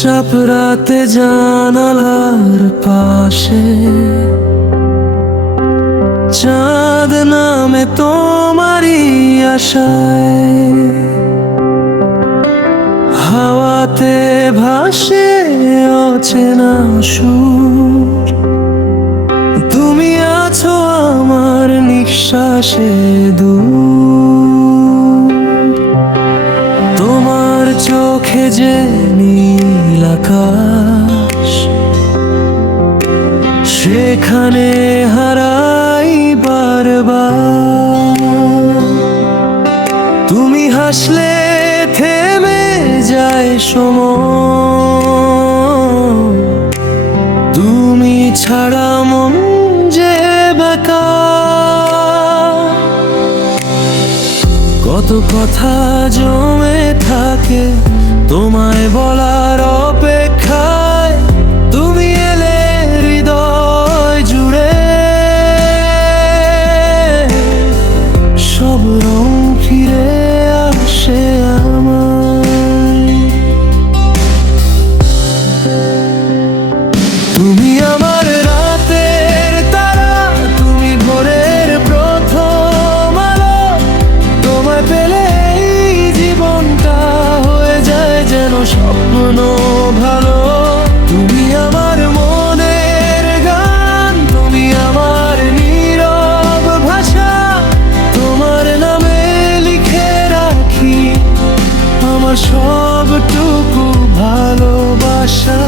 চাপ রাতে জানালার পাশে চাঁদ নামে তোমারই আশায় হাওয়াতে ভাসে অচেনা সুর। তুমি আছো আমার নিঃশ্বাসে দূর। তোমার চোখে যে নীল আকাশ, সেখানে হারাই বারবার। তুমি হাসলে থেমে যায় সময়, তুমি ছাড়া মন যে বেকার। কত কথা জমে থাকে তোমায় বলার অপেক্ষায়, তুমি এলে হৃদয় জুড়ে। সব রং ফিরে আসে আমায়। তুমি আমার রাতের তারা, তুমি ভোরের প্রথম আলো। তোমায় পেলে এই জীবনটা হয়ে যায় যেন স্বপ্ন ভালো। তুমি আমার মনের গান, তুমি আমার নীরব ভাষা। তোমার নামে লিখে রাখি আমার সবটুকু ভালোবাসা।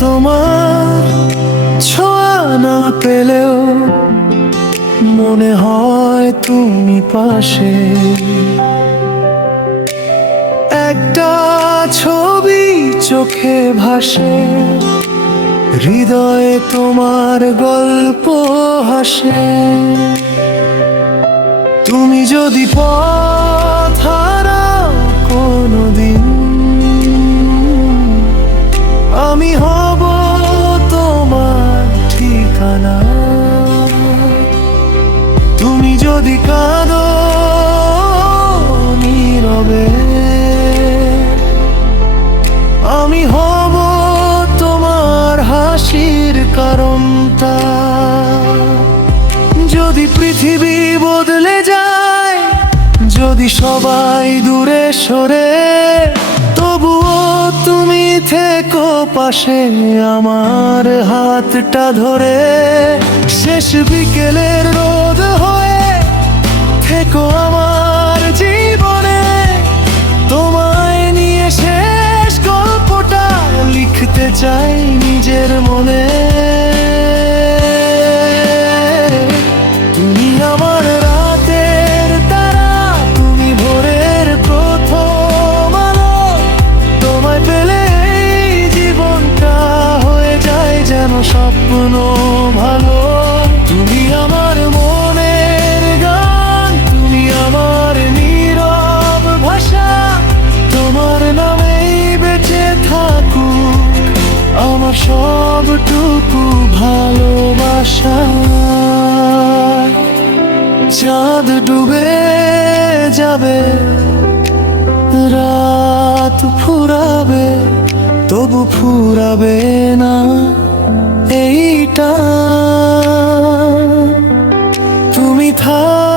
তোমার ছোঁয়া না পেলেও মনে হয় তুমি পাশে। একটা ছবি চোখে ভাসে, হৃদয়ে তোমার গল্প হাসে। তুমি যদি পথ হারাও কোনোদিন, আমি হব তোমার ঠিকানা। তুমি যদি কাঁদো নীরবে, আমি হব তোমার হাসির কারণটা। যদি পৃথিবী বদলে যায়, যদি সবাই দূরে সরে, তবুও তুমি থেকো পাশে আমার হাতটা ধরে। শেষ বিকেলের রোদ হয়ে থেকো আমার জীবনে। তোমায় নিয়ে শেষ গল্পটা লিখতে চাই নিজের মনে। তুমি আমার রাতের তারা, তুমি ভোরের প্রথম আলো। তোমায় পেলে এই জীবনটা হয়ে যায় যেন স্বপ্ন ভালো। তুমি আমার মনের গান, তুমি আমার নীরব ভাষা। তোমার নামেই বেঁচে থাকুক আমার সবটুকু ভালোবাসা। চাঁদ ডুবে যাবে, রাত ফুরাবে, তবু ফুরাবে না এইটা। তুমি থাক